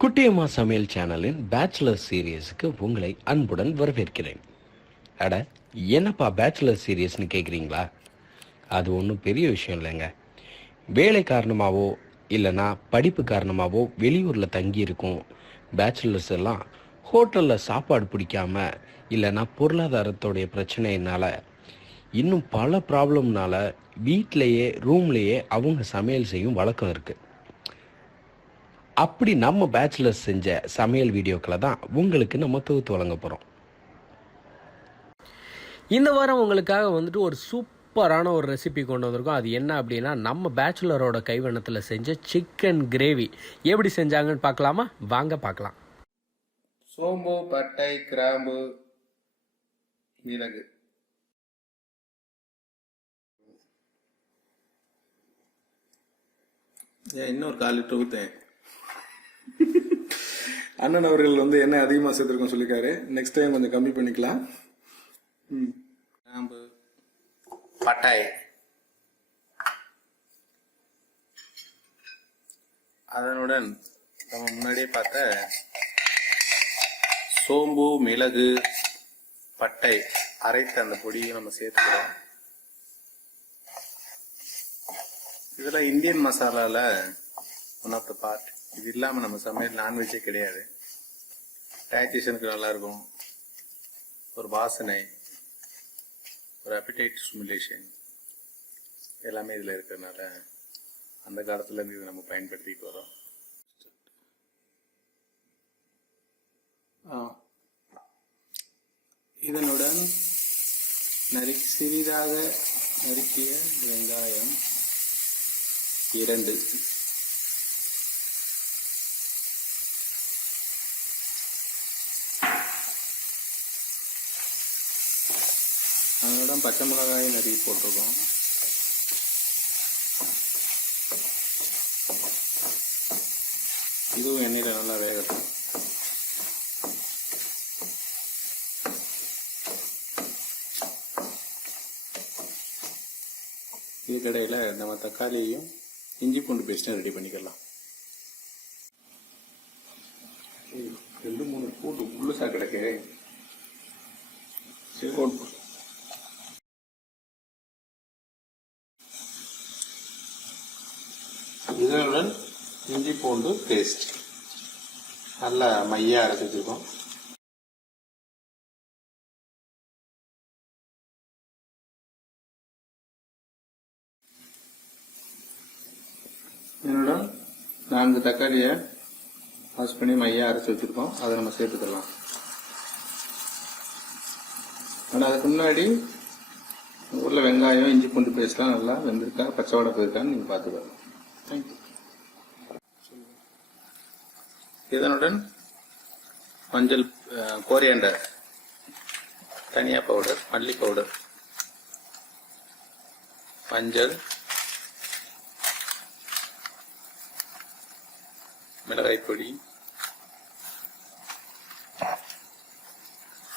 குட்டியம்மா சமையல் சேனலின் பேச்சுலர் சீரியஸுக்கு உங்களை அன்புடன் வரவேற்கிறேன். அட, என்னப்பா பேச்சுலர் சீரியஸ்னு கேட்குறீங்களா? அது ஒன்றும் பெரிய விஷயம் இல்லைங்க. வேலை காரணமாகவோ இல்லைனா படிப்பு காரணமாகவோ வெளியூரில் தங்கியிருக்கும் பேச்சுலர்ஸ் எல்லாம் ஹோட்டலில் சாப்பாடு பிடிக்காம இல்லைனா பொருளாதாரத்தோடைய பிரச்சனையினால் இன்னும் பல ப்ராப்ளம்னால வீட்டிலையே ரூம்லேயே அவங்க சமையல் செய்யும் வழக்கம் இருக்குது. அப்படி நம்ம பேச்சுலர்ஸ் செஞ்ச சமையல் வீடியோக்களை தான் உங்களுக்கு நம்ம தொகுத்து வழங்க போகிறோம். இந்த வாரம் உங்களுக்காக ஒரு சூப்பரான ஒரு ரெசிபி கொண்டு வந்திருக்கோம். அது என்ன அப்படின்னா, நம்ம பேச்சுலரோட கைவண்ணத்தில் செஞ்ச சிக்கன் கிரேவி. எப்படி செஞ்சாங்கன்னு பார்க்கலாமா? வாங்க பார்க்கலாம். சோம்பு, பட்டை, கிராம்பு, மிளகு. இன்னொரு 1/4 லிட்டர் ஊற்றேன். அண்ணன் அவர்கள் என்ன அதிகமாக சேர்த்துருக்கோம் சொல்லியிருக்காரு. நெக்ஸ்ட் டைம் கொஞ்சம் கம்மி பண்ணிக்கலாம். கிராம்பு, பட்டை, அதனுடன் நம்ம முன்னாடியே பார்த்த சோம்பு, மிளகு, பட்டை அரைத்த அந்த பொடியை நம்ம சேர்த்துக்கிறோம். இதெல்லாம் இந்தியன் மசாலால ஒன் ஆஃப் த பார்ட். இது இல்லாமல் நம்ம சமையல் நான்வெஜ்ஜே கிடையாது. டைஜஷனுக்கு நல்லா இருக்கும், ஒரு வாசனை, ஒரு அப்பிடைட் ஸ்டிமுலேஷன் எல்லாமே இதில் இருக்கிறதுனால அந்த காலத்துலேருந்து இதை நம்ம பயன்படுத்திட்டு வரோம். இதனுடன் சிறிதாக நறுக்கிய வெங்காயம் 2, அதோட பச்சை மிளகாயை நறுக்கி போட்டிருக்கோம். இதுவும் எண்ணெயில் நல்லா வேகட்டும். இதுக்கடையில் நம்ம தக்காளியையும் இஞ்சி பூண்டு பேஸ்ட்டும் ரெடி பண்ணிக்கலாம். 2-3 பூண்டு முழுசா கிடக்கு. இதனுடன் இஞ்சி பூண்டு பேஸ்ட் நல்லா மையா அரைச்சி வச்சிருக்கோம். இதனுடன் 4 தக்காளியை வாஷ் பண்ணி மையா அரைச்சி வச்சிருக்கோம். அதை நம்ம சேர்த்துக்கலாம். ஆனால் அதுக்கு முன்னாடி உள்ள வெங்காயம், இஞ்சி பூண்டு பேஸ்ட்லாம் நல்லா வெந்திருக்கா, பச்சை வாடை போயிருக்கான்னு நீங்கள் பார்த்துக்கலாம். தேங்க்யூ. இதனுடன் மஞ்சள், கோரியண்டர், தனியா பவுடர், மல்லி பவுடர், மஞ்சள், மிளகாய் பொடி.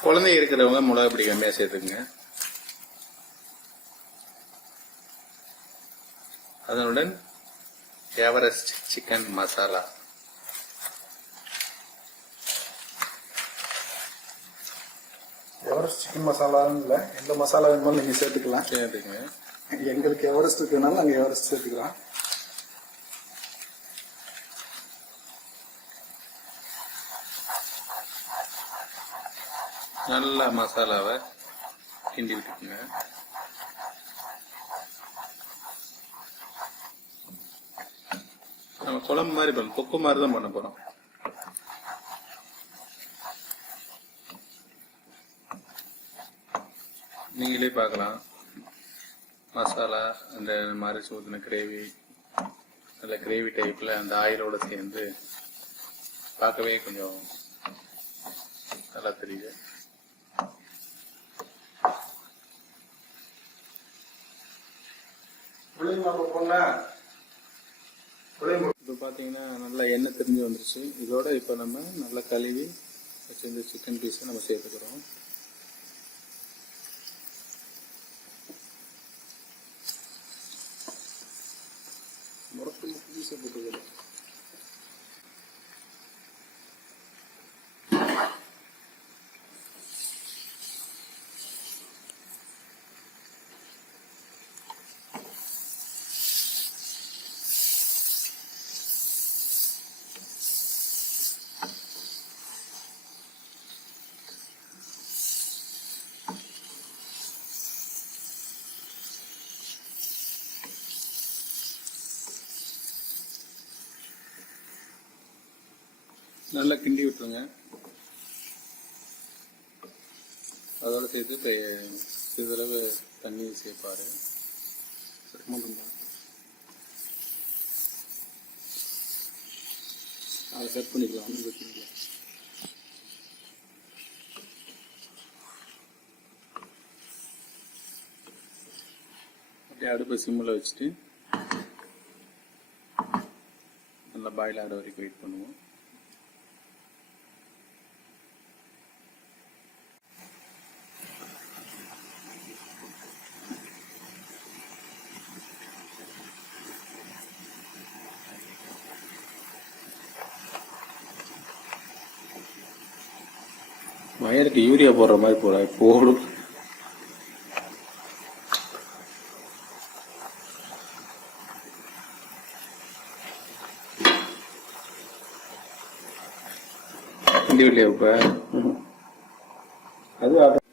குழந்தை இருக்கிறவங்க மிளகாய் பொடி கம்மியா சேர்த்துக்குங்க. அதனுடன் Everest chicken masala. Everest chicken மசாலான்னு இல்லை, எந்த மசாலா வேணுமாலும் நீங்கள் சேர்த்துக்கலாம். எங்களுக்கு எவரெஸ்ட் இருக்கிறதுனால நாங்கள் எவரெஸ்ட் சேர்த்துக்கலாம். நல்லா மசாலாவை கிண்டி விட்டுக்குங்க. நம்ம குழம்பு மாதிரி பண்ண, தொக்கு மாதிரி தான் பண்ண போறோம். நீங்களே பார்க்கலாம், மசாலா அந்த மாதிரி ஊற்றின கிரேவி, நல்ல கிரேவி டைப்ல அந்த ஆயிலோட சேர்ந்து பார்க்கவே கொஞ்சம் நல்லா தெரியுது. இப்போ பார்த்தீங்கன்னா நல்லா எண்ணெய் தெரிஞ்சு வந்துருச்சு. இதோட இப்போ நம்ம நல்லா கழுவி வச்சிருந்த சிக்கன் பீஸை நம்ம சேர்த்துக்கிறோம். முறக்கு பீஸை போட்டுக்கிறோம். நல்லா கிண்டி விட்டுருங்க. அதோட சேர்த்து சிறிதளவு தண்ணீர் சேர்ப்பாரு. அதை செட் பண்ணிக்கலாம். அப்படியே அடுப்பை சிம்மில் வச்சுட்டு நல்லா பாயில் ஆகிற வரைக்கும் வெயிட் பண்ணுவோம். வயலுக்கு யூரியா போடுற மாதிரி போடும். இல்லையா இப்ப அது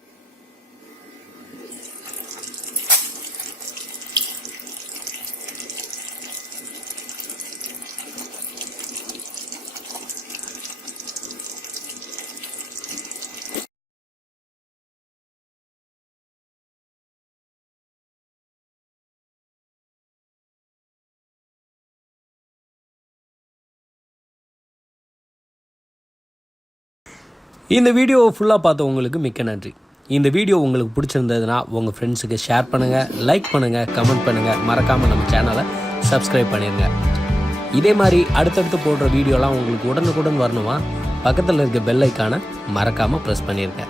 இந்த வீடியோவை ஃபுல்லாக பார்த்த உங்களுக்கு மிக்க நன்றி. இந்த வீடியோ உங்களுக்கு பிடிச்சிருந்ததுன்னா உங்கள் ஃப்ரெண்ட்ஸுக்கு ஷேர் பண்ணுங்கள், லைக் பண்ணுங்கள், கமெண்ட் பண்ணுங்கள், மறக்காமல் நம்ம சேனலை சப்ஸ்கிரைப் பண்ணிடுங்க. இதே மாதிரி அடுத்தடுத்து போடுற வீடியோலாம் உங்களுக்கு உடனுக்குடன் வரணுமா? பக்கத்தில் இருக்க பெல் ஐக்கானை மறக்காமல் ப்ரெஸ் பண்ணிடுங்க.